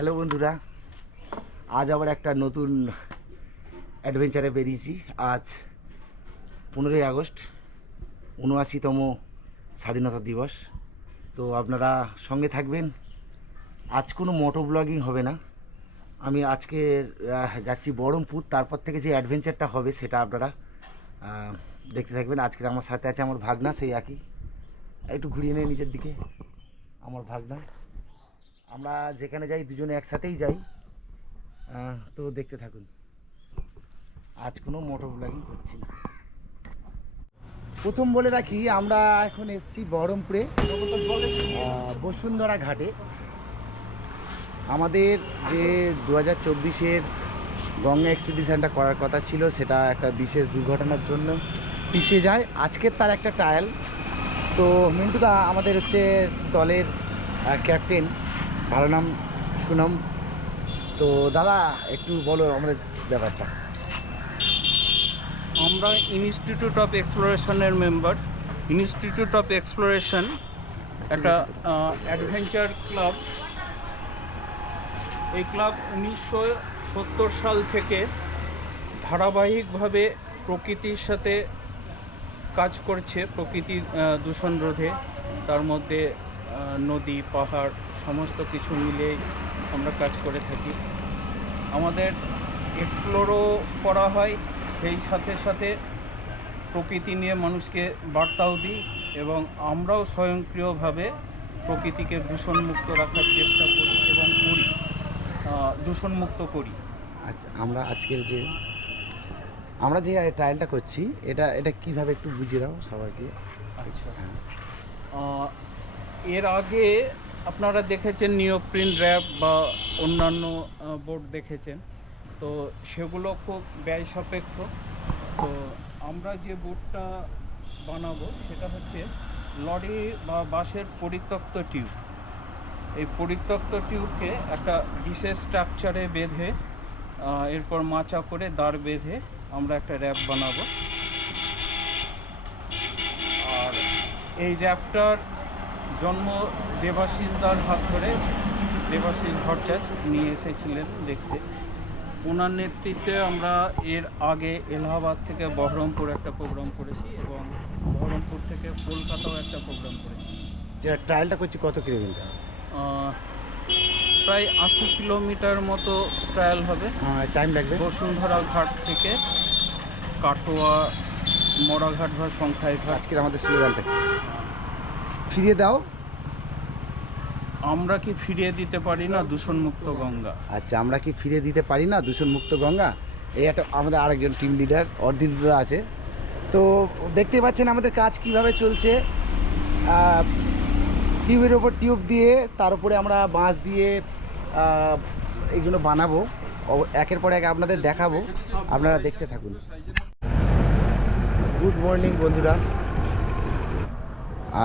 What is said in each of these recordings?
Hello বন্ধুরা, আজ আবার একটা নতুন অ্যাডভেঞ্চারে বেরিয়েছি। আজ পনেরোই আগস্ট, উনআশিতম স্বাধীনতা দিবস। তো আপনারা সঙ্গে থাকবেন। আজ কোনো মোটো ব্লগিং হবে না। আমি আজকে যাচ্ছি বহরমপুর, তারপর থেকে যে অ্যাডভেঞ্চারটা হবে সেটা আপনারা দেখতে থাকবেন। আজকে আমার সাথে আছে আমার ভাগনা, সেই একই। একটু ঘুরিয়ে নেয় নিচের দিকে, আমার ভাগনা। আমরা যেখানে যাই, দুজনে একসাথেই যাই। তো দেখতে থাকুন। আজ কোনো মোটর ব্লগিং করছি না। প্রথম বলে রাখি, আমরা এখন এসছি বহরমপুরে বসুন্ধরা ঘাটে। আমাদের যে দু হাজার চব্বিশের গঙ্গা এক্সপিডিশনটা করার কথা ছিল, সেটা একটা বিশেষ দুর্ঘটনার জন্য পিছিয়ে যায়। আজকের তার একটা ট্রায়াল তো মিন্টুদা, আমাদের হচ্ছে দলের ক্যাপ্টেন ভালো নাম, সুনাম। তো দাদা, একটু বলো আমাদের ব্যাপারটা। আমরা ইনস্টিটিউট অফ এক্সপ্লোরেশনের মেম্বার ইনস্টিটিউট অফ এক্সপ্লোরেশন একটা অ্যাডভেঞ্চার ক্লাব এই ক্লাব উনিশশো সত্তর সাল থেকে ধারাবাহিকভাবে প্রকৃতির সাথে কাজ করছে প্রকৃতি দূষণ রোধে। তার মধ্যে নদী, পাহাড় সমস্ত কিছু মিলেই আমরা কাজ করে থাকি। আমাদের এক্সপ্লোরও করা হয় সেই সাথে সাথে প্রকৃতি নিয়ে মানুষকে বার্তাও দিই এবং আমরাও স্বয়ংক্রিয়ভাবে প্রকৃতিকে দূষণমুক্ত রাখার চেষ্টা করি এবং করি দূষণমুক্ত করি। আচ্ছা আমরা আজকের যে আমরা যে ট্রায়ালটা করছি এটা এটা কীভাবে একটু বুঝিয়ে দাও সবাইকে? আচ্ছা। হ্যাঁ। এর আগে আপনারা দেখেছেন নিওপ্রিন র্যাপ বা অন্যান্য বোর্ড দেখেছেন। তো সেগুলো খুব ব্যয় সাপেক্ষ। তো আমরা যে বোর্ডটা বানাবো, সেটা হচ্ছে লরি বা বাসের পরিত্যক্ত টিউব এই পরিত্যক্ত টিউবকে একটা বিশেষ স্ট্রাকচারে বেঁধে এরপর মাচা করে দাঁড় বেঁধে আমরা একটা র্যাপ বানাবো। আর এই র্যাপটার জন্ম দেবাশিস দার হাত ধরে দেবাশিস ভট্টাচ নিয়ে এসেছিলেন দেখতে। ওনার নেতৃত্বে আমরা এর আগে এলাহাবাদ থেকে বহরমপুর একটা প্রোগ্রাম করেছি এবং বহরমপুর থেকে কলকাতাও একটা প্রোগ্রাম করেছি। যে ট্রায়ালটা করছি কত কিলোমিটার প্রায় আশি কিলোমিটার মতো ট্রায়াল হবে। টাইম লাগবে। বসুন্ধরা ঘাট থেকে কাটোয়া মরাঘাট বা সংখ্যায় ঘাট। আজকের আমাদের স্লোগানটা? ফিরিয়ে দাও। আমরা কি ফিরিয়ে দিতে পারি না দূষণমুক্ত গঙ্গা? আচ্ছা আমরা কি ফিরিয়ে দিতে পারি না দূষণমুক্ত গঙ্গা? এই একটা আমাদের আরেকজন টিম লিডার অর্ধিতা আছে। তো দেখতে পাচ্ছেন আমাদের কাজ কীভাবে চলছে। টিউবের ওপর টিউব দিয়ে তার উপরে আমরা বাঁশ দিয়ে এগুলো বানাবো। একের পর এক আপনাদের দেখাবো। আপনারা দেখতে থাকুন। গুড মর্নিং বন্ধুরা।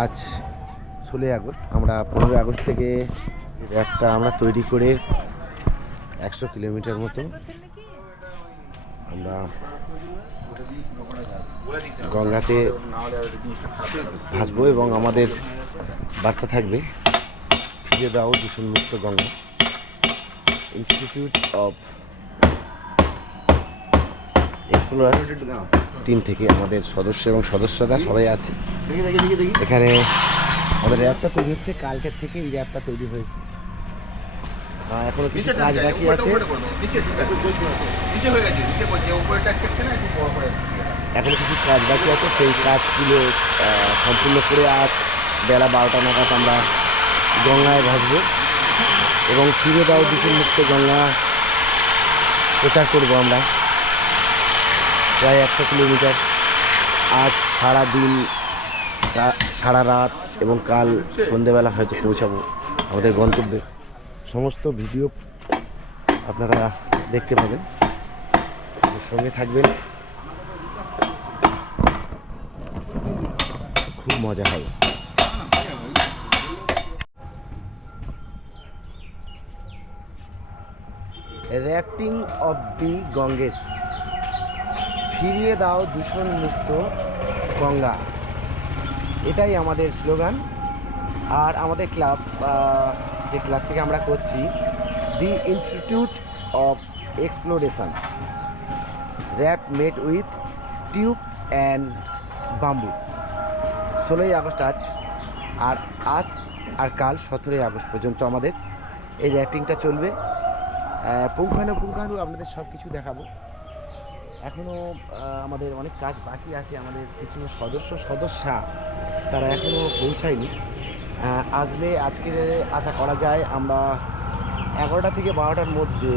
আজ ষোলোই আগস্ট। আমরা পনেরোই আগস্ট থেকে একটা আমরা তৈরি করে একশো কিলোমিটার মতো আমরা গঙ্গাতে ভাসবো এবং আমাদের বার্তা থাকবে, ফিরে দাও দূষণমুক্ত Ganga. Institute of explorer team থেকে আমাদের সদস্য এবং সদস্যরা সবাই আছে। এখানে আমাদের র্যাপটা তৈরি হচ্ছে কালকের থেকে এই র্যাপটা তৈরি হয়েছে। এখনও কিছু কাজ বাকি আছে। এখনও কিছু কাজ বাকি আছে সেই কাজগুলো সম্পূর্ণ করে আজ বেলা বারোটা নাগাদ আমরা গঙ্গায় ভাসবো এবং ফিরে দাও দূষণমুক্ত গঙ্গা। প্রচার করব আমরা। প্রায় একশো কিলোমিটার। আজ সারা দিন সারা রাত এবং কাল সন্ধেবেলা হয়তো পৌঁছাবো আমাদের গন্তব্যে। সমস্ত ভিডিও আপনারা দেখতে পাবেন। সঙ্গে থাকবেন। খুব মজা হবে। র্যাফটিং অফ দি গঙ্গেশ ফিরিয়ে দাও দূষণমুক্ত গঙ্গা। এটাই আমাদের স্লোগান। আর আমাদের ক্লাব যে ক্লাব থেকে আমরা করছি, the institute of exploration. Raft made with tube and bamboo ষোলোই আগস্ট আজ, আর আজ আর কাল সতেরোই আগস্ট পর্যন্ত আমাদের এই র্যাপিংটা চলবে। পুঙ্খানুপুঙ্খানু আপনাদের সব কিছু দেখাবো এখনও আমাদের অনেক কাজ বাকি আছে, আমাদের কিছু সদস্য সদস্যা তারা এখনও পৌঁছায়নি। আসলে আজকের আশা করা যায় আমরা এগারোটা থেকে বারোটার মধ্যে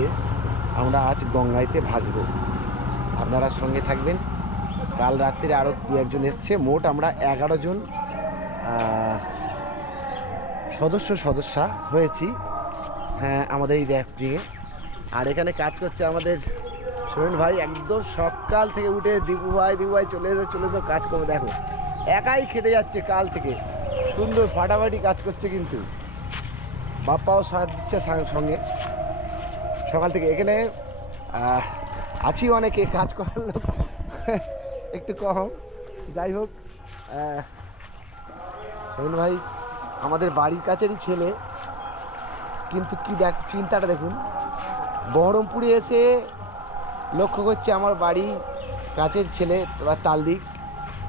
আমরা আজ গঙ্গাইতে ভাসবো। আপনারা সঙ্গে থাকবেন। কাল রাত্রে আরও দু একজন এসছে। মোট আমরা এগারো জন সদস্য, সদস্যা হয়েছি হ্যাঁ আমাদের এই র্যাফটিংয়ে আর এখানে কাজ করছে আমাদের সোহেন ভাই। একদম সকাল থেকে উঠে দীপু ভাই দীপু ভাই, চলে এসো চলে এসো কাজ করবে দেখো। একাই খেটে যাচ্ছে কাল থেকে। সুন্দর ফাটাফাটি কাজ করছে কিন্তু। বাপ্পাও সাথ দিচ্ছে সঙ্গে। সকাল থেকে এখানে আছি অনেকে কাজ করার লোক। একটু কম। যাই হোক আহ, ভাই আমাদের বাড়ির কাছেরই ছেলে। কিন্তু কি দেখ চিন্তাটা দেখুন। বহরমপুরে এসে লক্ষ্য করছে আমার বাড়ি কাছের ছেলে বা তালদিক।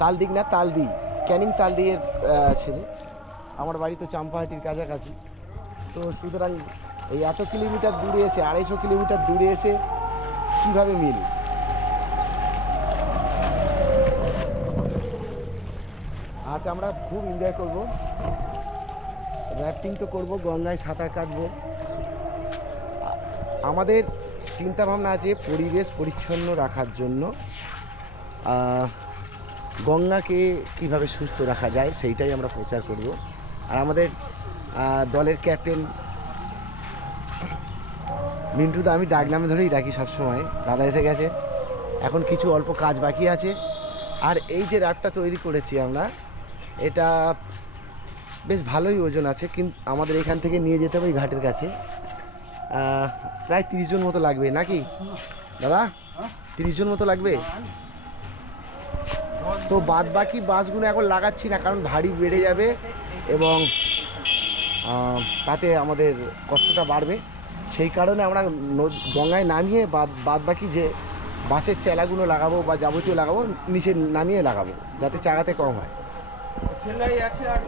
তালদিক না, তালদি। ক্যানিং তালদির ছেলে। আমার বাড়ি তো চাম্পাহাটির কাছাকাছি। তো সুতরাং এই এত কিলোমিটার দূরে এসে, আড়াইশো কিলোমিটার দূরে এসে কীভাবে মিল আজ আমরা খুব এনজয় করব। র্যাফটিং তো করব, গঙ্গায় সাঁতার কাটবো। আমাদের চিন্তাভাবনা আছে পরিবেশ পরিচ্ছন্ন রাখার জন্য। গঙ্গাকে কীভাবে সুস্থ রাখা যায় সেইটাই আমরা প্রচার করব। আর আমাদের দলের ক্যাপ্টেন মিন্টু দা, আমি ডাক নামে ধরেই ডাকি সবসময়। দাদা এসে গেছে। এখন কিছু অল্প কাজ বাকি আছে। আর এই যে রাতটা তৈরি করেছি আমরা, এটা বেশ ভালোই ওজন আছে কিন্তু আমাদের এখান থেকে নিয়ে যেতে হবে ওই ঘাটের কাছে। প্রায় তিরিশ জন মতো লাগবে নাকি? দাদা, তিরিশ জন মতো লাগবে? তো বাদ বাকি বাসগুলো এখন লাগাচ্ছি না কারণ ভারী বেড়ে যাবে এবং তাতে আমাদের কষ্টটা বাড়বে। সেই কারণে আমরা নদ- গঙ্গায় নামিয়ে বাদ বাদ বাকি যে বাসের চেলাগুলো লাগাবো বা যাবতীয় লাগাবো নিচে নামিয়ে লাগাবো যাতে চাগাতে কম হয়। সেলাই আছে আর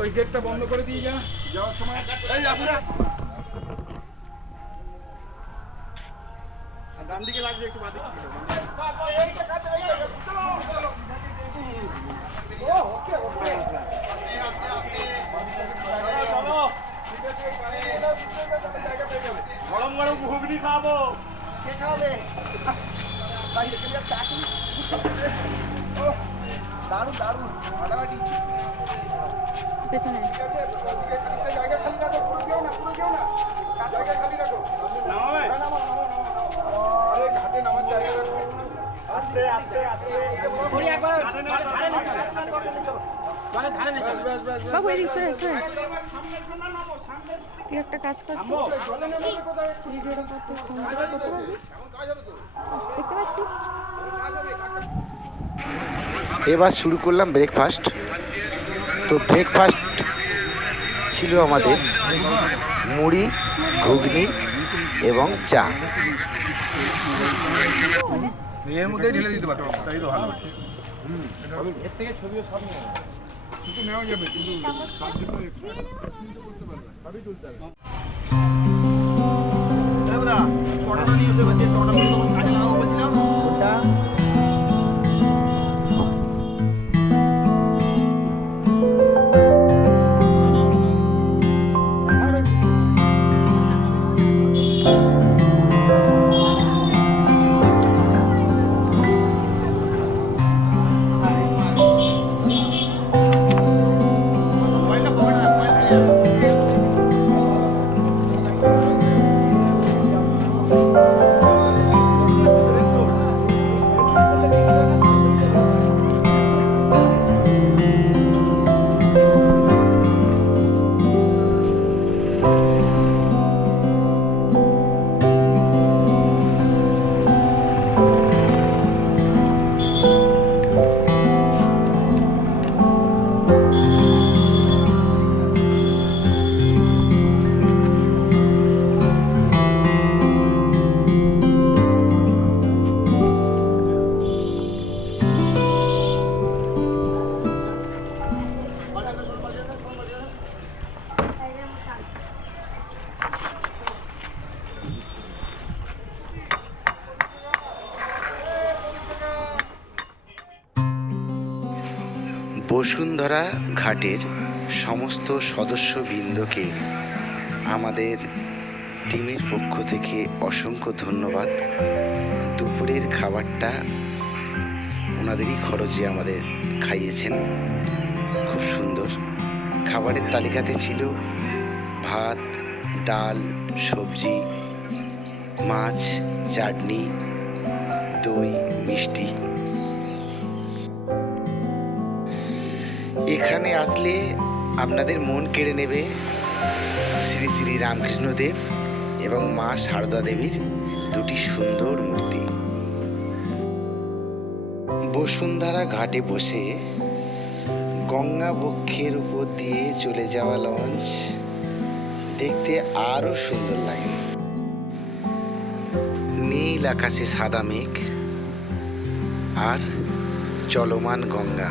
ওই গেটটা বন্ধ করে দিয়ে যা। যাওয়ার সময় ডান দিকে লাগছে একটু বাদিকে গরম গরম ঘুগনি খাব দারুণ দারুণ ফাটাফাটি পেছনে। নামাবে আরে ঘাটে নামার জায়গা রাখো। এদিক সরে সরে তুই একটা কাজ এবার শুরু করলাম ব্রেকফাস্ট তো ব্রেকফাস্ট ছিল আমাদের মুড়ি, ঘুগনি এবং চা। এর মধ্যে ঢেলে দিতে পারতো তাই তো ভালো। এর থেকে ছবিও সব নিয়ে কিন্তু নেওয়া যাবে কিন্তু সবই তুলতে হবে ছটা নিয়ে যেতে পারছি ছটা কাজে লাগাবো বলছিলাম। বসুন্ধরা ঘাটের সমস্ত সদস্যবৃন্দকে আমাদের টিমের পক্ষ থেকে অসংখ্য ধন্যবাদ। দুপুরের খাবারটা ওনাদেরই খরচে আমাদের খাইয়েছেন। খুব সুন্দর। খাবারের তালিকাতে ছিল ভাত, ডাল, সবজি, মাছ, চাটনি, দই, মিষ্টি। এখানে আসলে আপনাদের মন কেড়ে নেবে শ্রী শ্রী রামকৃষ্ণদেব এবং মা সারদা দেবীর দুটি সুন্দর মূর্তি। বসুন্ধরা ঘাটে বসে গঙ্গা বক্ষের উপর দিয়ে চলে যাওয়া লঞ্চ দেখতে আরও সুন্দর লাগে। নীল আকাশে সাদা মেঘ আর চলমান Ganga.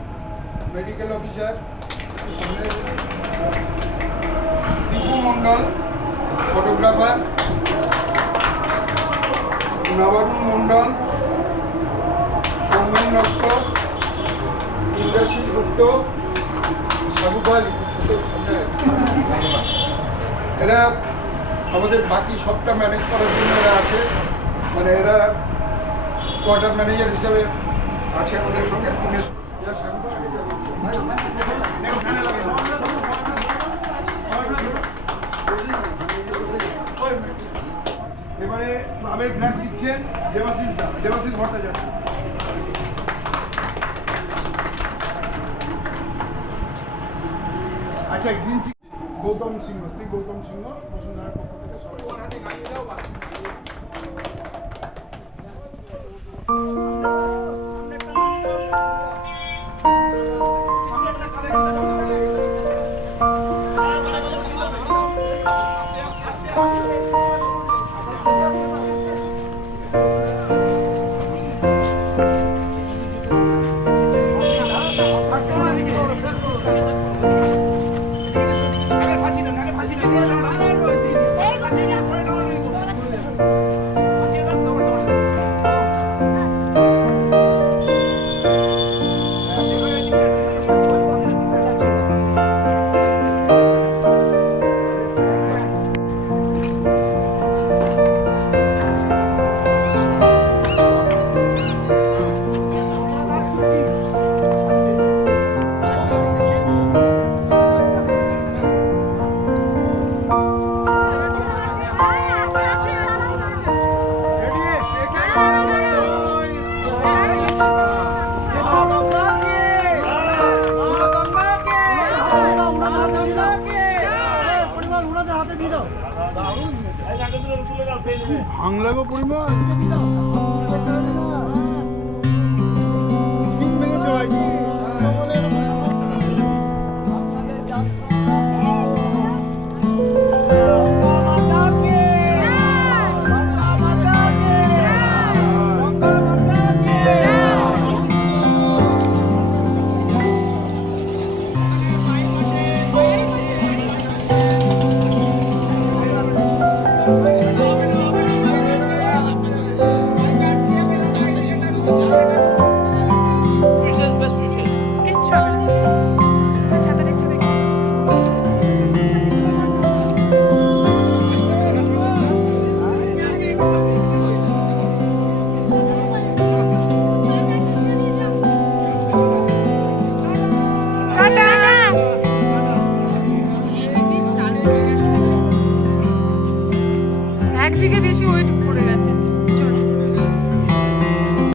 Medical officer, Dipu Mondal, photographer Nabarun Mondal, Soumen Naskar Indrashis Gupta Sabupal ছোট এরা আমাদের বাকি সবটা ম্যানেজ করার জন্য এরা আছে। মানে এরা কোয়ার্টার ম্যানেজার হিসাবে আছে আমাদের সঙ্গে। আচ্ছা গৌতম সিংহ শ্রী গৌতম সিংহ বসুন্ধরার পক্ষ থেকে সবাই